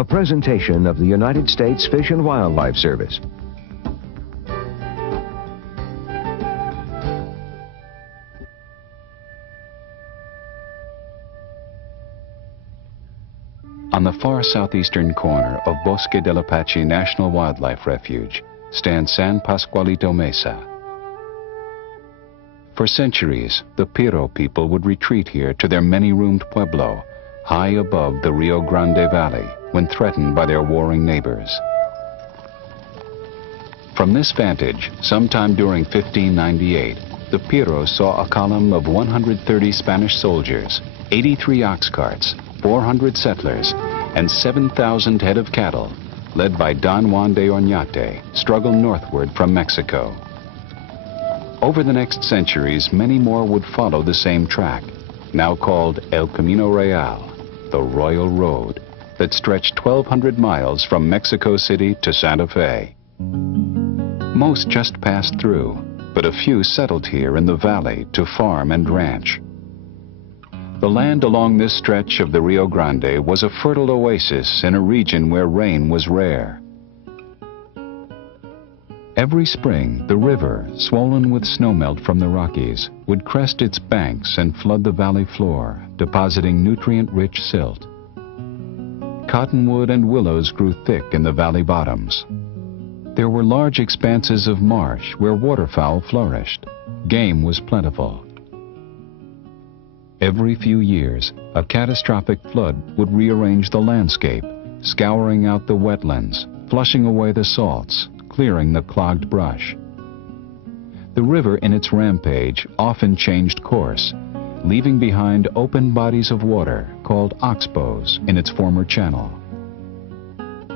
a presentation of the United States Fish and Wildlife Service. On the far southeastern corner of Bosque del Apache National Wildlife Refuge stands San Pascualito Mesa. For centuries, the Piro people would retreat here to their many-roomed pueblo, high above the Rio Grande Valley, when threatened by their warring neighbors. From this vantage, sometime during 1598, the Piros saw a column of 130 Spanish soldiers, 83 ox carts, 400 settlers, and 7,000 head of cattle, led by Don Juan de Oñate, struggle northward from Mexico. Over the next centuries, many more would follow the same track, now called El Camino Real, the Royal Road, that stretched 1,200 miles from Mexico City to Santa Fe. Most just passed through, but a few settled here in the valley to farm and ranch. The land along this stretch of the Rio Grande was a fertile oasis in a region where rain was rare. Every spring, the river, swollen with snowmelt from the Rockies, would crest its banks and flood the valley floor, depositing nutrient-rich silt. Cottonwood and willows grew thick in the valley bottoms. There were large expanses of marsh where waterfowl flourished. Game was plentiful. Every few years, a catastrophic flood would rearrange the landscape, scouring out the wetlands, flushing away the salts, clearing the clogged brush. The river in its rampage often changed course, leaving behind open bodies of water called oxbows in its former channel.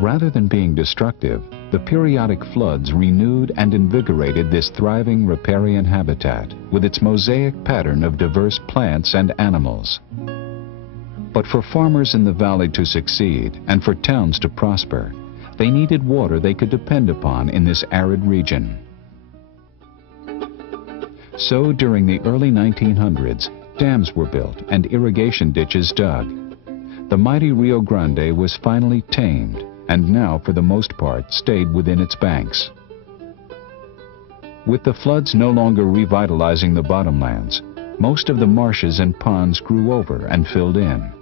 Rather than being destructive, the periodic floods renewed and invigorated this thriving riparian habitat with its mosaic pattern of diverse plants and animals. But for farmers in the valley to succeed and for towns to prosper, they needed water they could depend upon in this arid region. So during the early 1900s, dams were built and irrigation ditches dug. The mighty Rio Grande was finally tamed and now for the most part stayed within its banks. With the floods no longer revitalizing the bottomlands, most of the marshes and ponds grew over and filled in.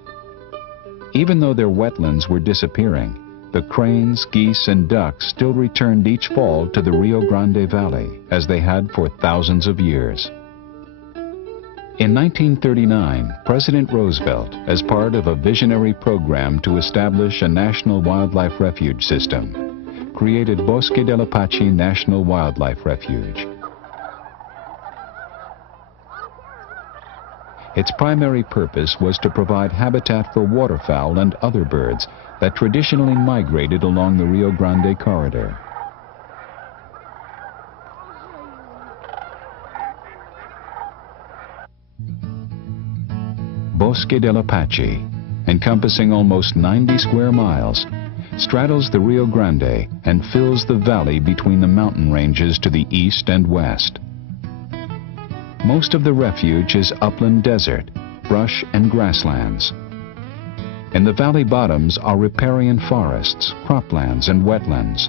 Even though their wetlands were disappearing, the cranes, geese, and ducks still returned each fall to the Rio Grande Valley, as they had for thousands of years. In 1939, President Roosevelt, as part of a visionary program to establish a national wildlife refuge system, created Bosque del Apache National Wildlife Refuge. Its primary purpose was to provide habitat for waterfowl and other birds that traditionally migrated along the Rio Grande corridor. Bosque del Apache, encompassing almost 90 square miles, straddles the Rio Grande and fills the valley between the mountain ranges to the east and west. Most of the refuge is upland desert, brush and grasslands. In the valley bottoms are riparian forests, croplands, and wetlands.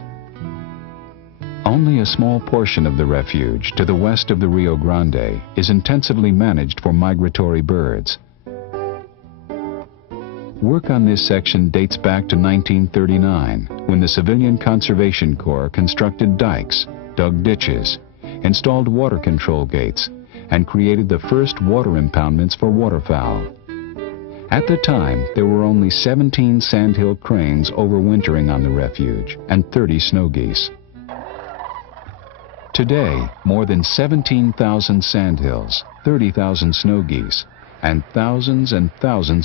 Only a small portion of the refuge to the west of the Rio Grande is intensively managed for migratory birds. Work on this section dates back to 1939, when the Civilian Conservation Corps constructed dikes, dug ditches, installed water control gates, and created the first water impoundments for waterfowl. At the time, there were only 17 sandhill cranes overwintering on the refuge and 30 snow geese. Today, more than 17,000 sandhills, 30,000 snow geese, and thousands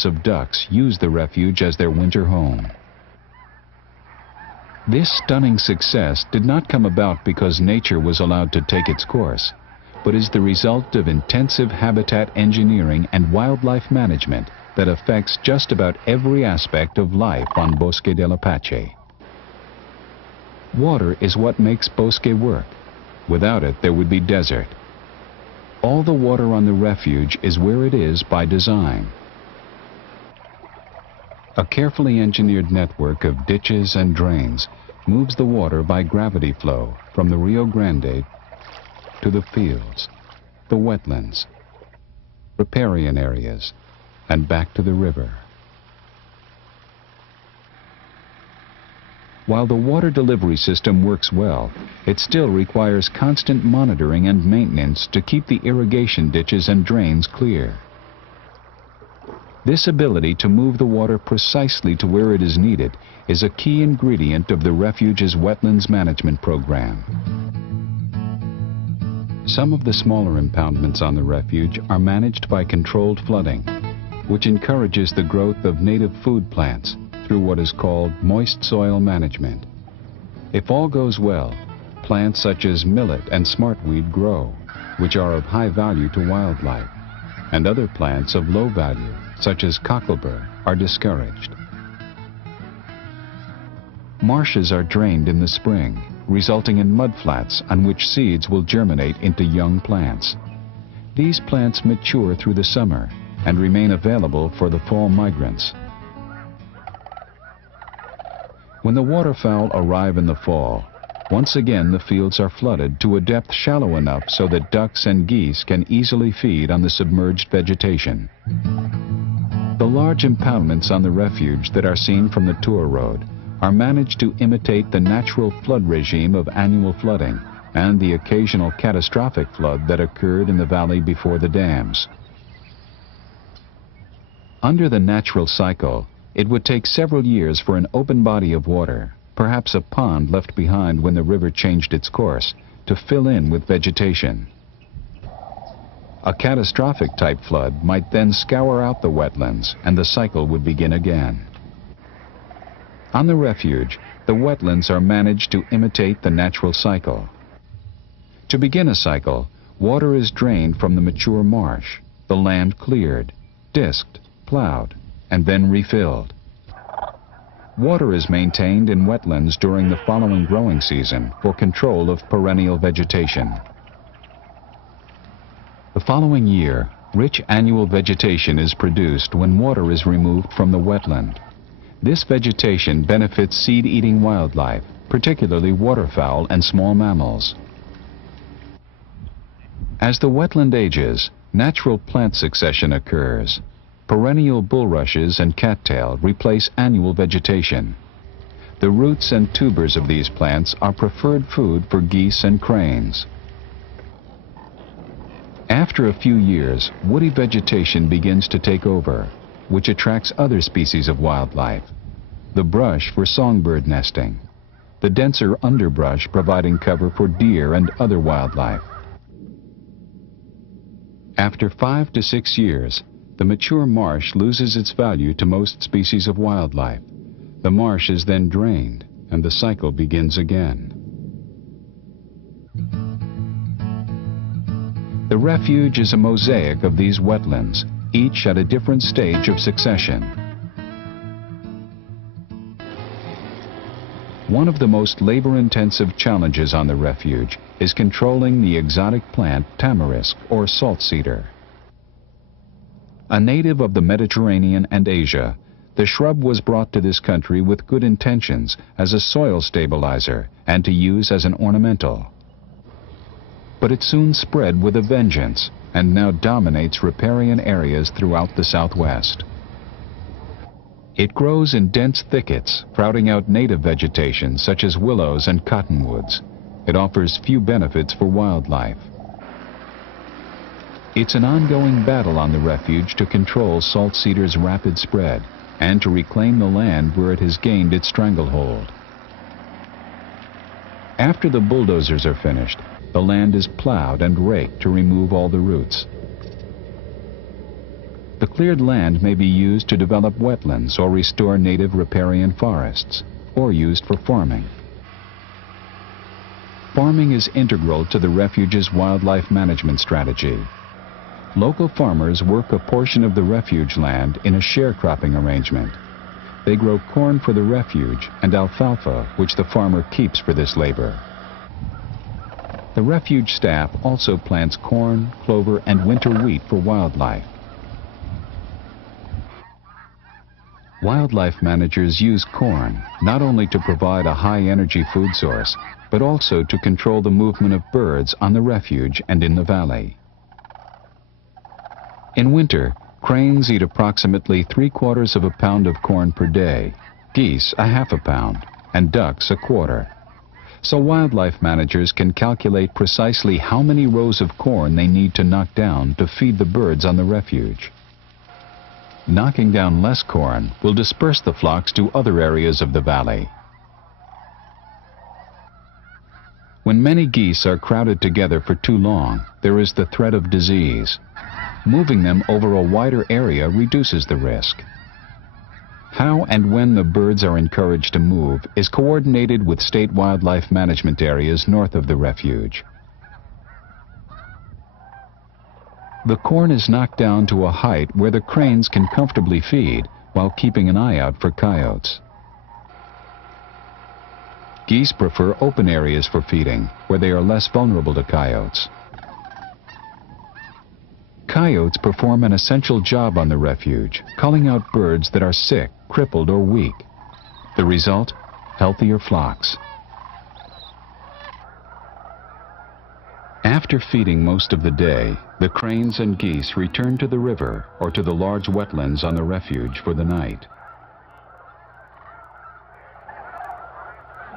of ducks use the refuge as their winter home. This stunning success did not come about because nature was allowed to take its course, but is the result of intensive habitat engineering and wildlife management that affects just about every aspect of life on Bosque del Apache. Water is what makes Bosque work. Without it, there would be desert. All the water on the refuge is where it is by design. A carefully engineered network of ditches and drains moves the water by gravity flow from the Rio Grande to the fields, the wetlands, riparian areas, and back to the river. While the water delivery system works well, it still requires constant monitoring and maintenance to keep the irrigation ditches and drains clear. This ability to move the water precisely to where it is needed is a key ingredient of the Refuge's wetlands management program. Some of the smaller impoundments on the Refuge are managed by controlled flooding, which encourages the growth of native food plants through what is called moist soil management. If all goes well, plants such as millet and smartweed grow, which are of high value to wildlife, and other plants of low value, such as cocklebur, are discouraged. Marshes are drained in the spring, resulting in mudflats on which seeds will germinate into young plants. These plants mature through the summer and remain available for the fall migrants. When the waterfowl arrive in the fall, once again the fields are flooded to a depth shallow enough so that ducks and geese can easily feed on the submerged vegetation. The large impoundments on the Refuge that are seen from the tour road are managed to imitate the natural flood regime of annual flooding and the occasional catastrophic flood that occurred in the valley before the dams. Under the natural cycle, it would take several years for an open body of water, perhaps a pond left behind when the river changed its course, to fill in with vegetation. A catastrophic type flood might then scour out the wetlands and the cycle would begin again. On the Refuge, the wetlands are managed to imitate the natural cycle. To begin a cycle, water is drained from the mature marsh, the land cleared, disked, plowed, and then refilled. Water is maintained in wetlands during the following growing season for control of perennial vegetation. The following year, rich annual vegetation is produced when water is removed from the wetland. This vegetation benefits seed-eating wildlife, particularly waterfowl and small mammals. As the wetland ages, natural plant succession occurs. Perennial bulrushes and cattail replace annual vegetation. The roots and tubers of these plants are preferred food for geese and cranes. After a few years, woody vegetation begins to take over, which attracts other species of wildlife. The brush for songbird nesting, the denser underbrush providing cover for deer and other wildlife. After 5 to 6 years, the mature marsh loses its value to most species of wildlife. The marsh is then drained, and the cycle begins again. The Refuge is a mosaic of these wetlands, each at a different stage of succession. One of the most labor-intensive challenges on the Refuge is controlling the exotic plant tamarisk or salt cedar. A native of the Mediterranean and Asia, the shrub was brought to this country with good intentions as a soil stabilizer and to use as an ornamental. But it soon spread with a vengeance and now dominates riparian areas throughout the Southwest. It grows in dense thickets, crowding out native vegetation such as willows and cottonwoods. It offers few benefits for wildlife. It's an ongoing battle on the Refuge to control salt cedar's rapid spread and to reclaim the land where it has gained its stranglehold. After the bulldozers are finished, the land is plowed and raked to remove all the roots. The cleared land may be used to develop wetlands or restore native riparian forests, or used for farming. Farming is integral to the Refuge's wildlife management strategy. Local farmers work a portion of the Refuge land in a sharecropping arrangement. They grow corn for the Refuge and alfalfa, which the farmer keeps for this labor. The Refuge staff also plants corn, clover, and winter wheat for wildlife. Wildlife managers use corn not only to provide a high-energy food source, but also to control the movement of birds on the refuge and in the valley. In winter, cranes eat approximately 3/4 of a pound of corn per day, geese a half a pound, and ducks a quarter. So wildlife managers can calculate precisely how many rows of corn they need to knock down to feed the birds on the refuge. Knocking down less corn will disperse the flocks to other areas of the valley. When many geese are crowded together for too long, there is the threat of disease. Moving them over a wider area reduces the risk. How and when the birds are encouraged to move is coordinated with state wildlife management areas north of the refuge. The corn is knocked down to a height where the cranes can comfortably feed while keeping an eye out for coyotes. Geese prefer open areas for feeding, where they are less vulnerable to coyotes. Coyotes perform an essential job on the refuge, culling out birds that are sick, crippled, or weak. The result? Healthier flocks. After feeding most of the day, the cranes and geese return to the river or to the large wetlands on the refuge for the night.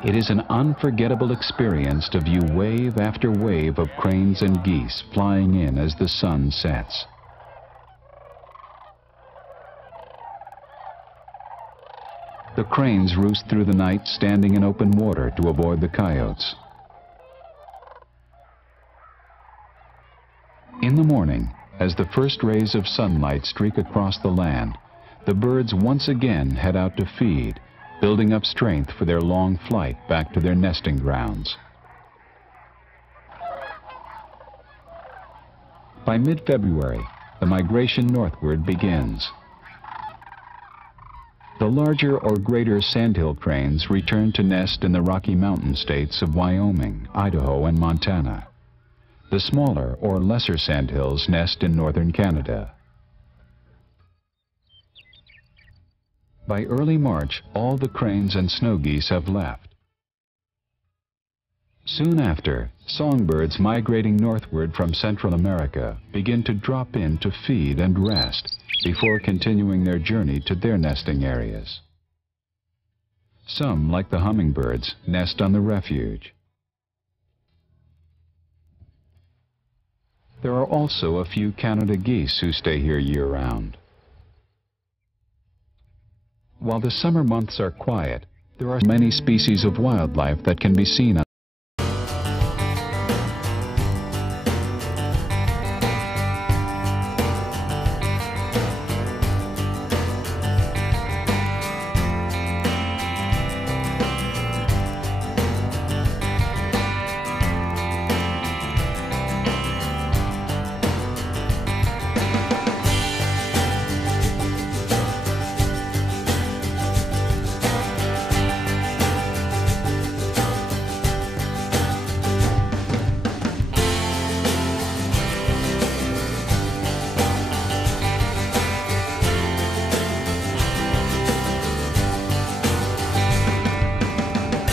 It is an unforgettable experience to view wave after wave of cranes and geese flying in as the sun sets. The cranes roost through the night standing in open water to avoid the coyotes. In the morning, as the first rays of sunlight streak across the land, the birds once again head out to feed, building up strength for their long flight back to their nesting grounds. By mid-February, the migration northward begins. The larger or greater sandhill cranes return to nest in the Rocky Mountain states of Wyoming, Idaho, and Montana. The smaller or lesser sandhills nest in northern Canada. By early March, all the cranes and snow geese have left. Soon after, songbirds migrating northward from Central America begin to drop in to feed and rest before continuing their journey to their nesting areas. Some, like the hummingbirds, nest on the refuge. There are also a few Canada geese who stay here year-round. While the summer months are quiet, there are many species of wildlife that can be seen on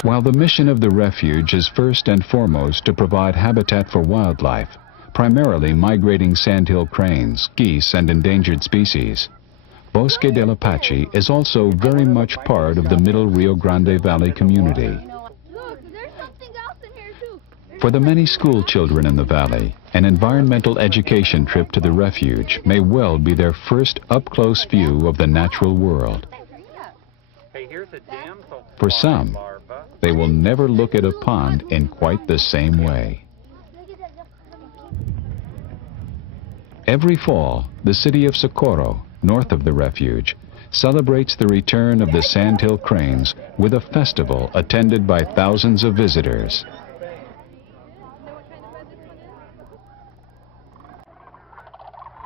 While the mission of the refuge is first and foremost to provide habitat for wildlife, primarily migrating sandhill cranes, geese, and endangered species, Bosque del Apache is also very much part of the Middle Rio Grande Valley community. For the many school children in the valley, an environmental education trip to the refuge may well be their first up-close view of the natural world. For some, they will never look at a pond in quite the same way. Every fall, the city of Socorro, north of the refuge, celebrates the return of the sandhill cranes with a festival attended by thousands of visitors.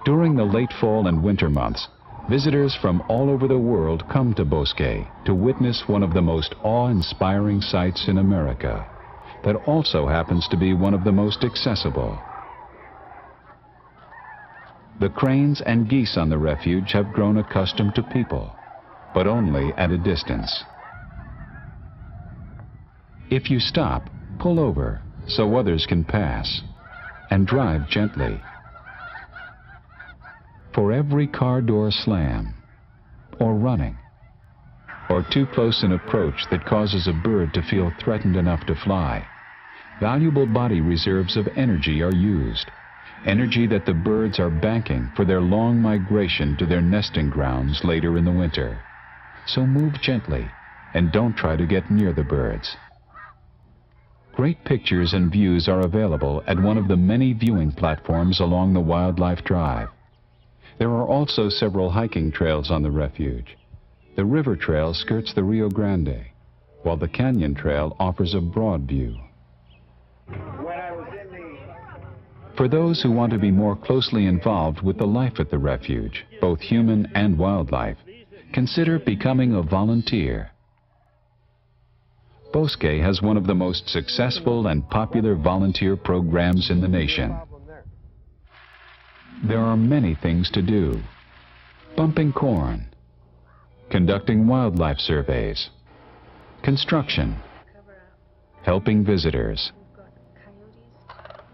During the late fall and winter months, visitors from all over the world come to Bosque to witness one of the most awe-inspiring sights in America that also happens to be one of the most accessible. The cranes and geese on the refuge have grown accustomed to people. but only at a distance. If you stop, pull over so others can pass, and drive gently. For every car door slam, or running, or too close an approach that causes a bird to feel threatened enough to fly, valuable body reserves of energy are used, energy that the birds are banking for their long migration to their nesting grounds later in the winter. So move gently and don't try to get near the birds. Great pictures and views are available at one of the many viewing platforms along the Wildlife Drive. There are also several hiking trails on the refuge. The river trail skirts the Rio Grande, while the canyon trail offers a broad view. For those who want to be more closely involved with the life at the refuge, both human and wildlife, consider becoming a volunteer. Bosque has one of the most successful and popular volunteer programs in the nation. There are many things to do: bumping corn, conducting wildlife surveys, construction, helping visitors.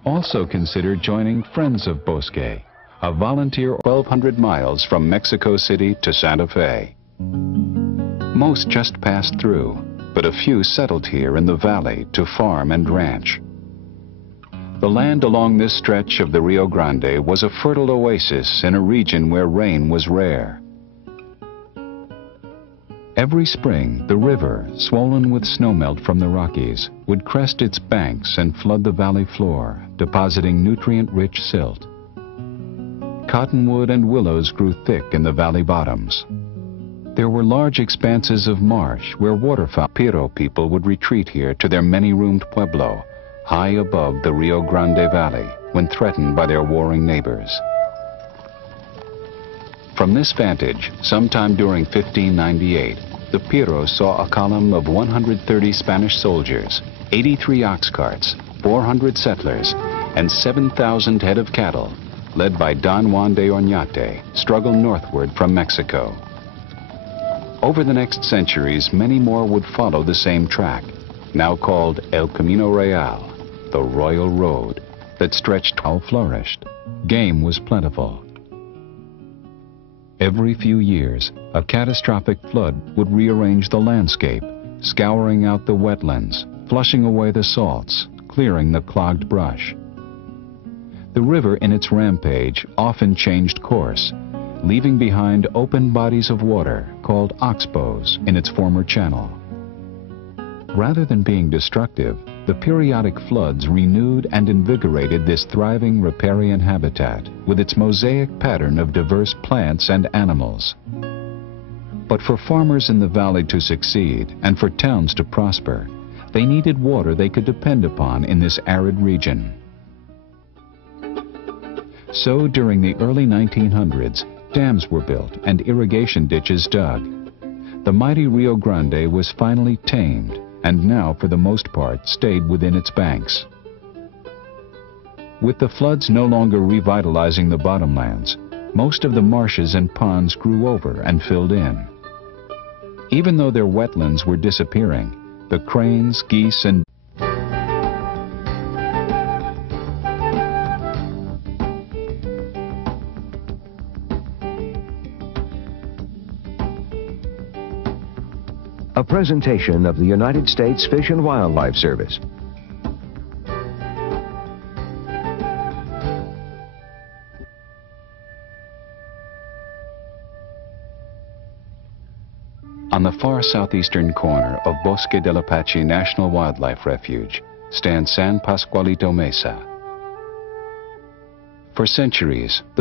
Also consider joining Friends of Bosque, a volunteer 1,200 miles from Mexico City to Santa Fe. Most just passed through, but a few settled here in the valley to farm and ranch. The land along this stretch of the Rio Grande was a fertile oasis in a region where rain was rare. Every spring, the river, swollen with snowmelt from the Rockies, would crest its banks and flood the valley floor, depositing nutrient-rich silt. Cottonwood and willows grew thick in the valley bottoms. There were large expanses of marsh where waterfowl Piro people would retreat here to their many-roomed pueblo, high above the Rio Grande Valley, when threatened by their warring neighbors. From this vantage, sometime during 1598, the Piro saw a column of 130 Spanish soldiers, 83 ox carts, 400 settlers, and 7,000 head of cattle, led by Don Juan de Oñate, struggle northward from Mexico. Over the next centuries, many more would follow the same track, now called El Camino Real, the Royal Road, that stretched while flourished. Game was plentiful. Every few years, a catastrophic flood would rearrange the landscape, scouring out the wetlands, flushing away the salts, clearing the clogged brush. The river in its rampage often changed course, leaving behind open bodies of water called oxbows in its former channel. Rather than being destructive, the periodic floods renewed and invigorated this thriving riparian habitat with its mosaic pattern of diverse plants and animals. But for farmers in the valley to succeed and for towns to prosper, they needed water they could depend upon in this arid region. So during the early 1900s, dams were built and irrigation ditches dug. The mighty Rio Grande was finally tamed, and now for the most part stayed within its banks. With the floods no longer revitalizing the bottomlands, most of the marshes and ponds grew over and filled in. Even though their wetlands were disappearing, the cranes, geese, and A presentation of the United States Fish and Wildlife Service. On the far southeastern corner of Bosque del Apache National Wildlife Refuge stands San Pascualito Mesa. For centuries, the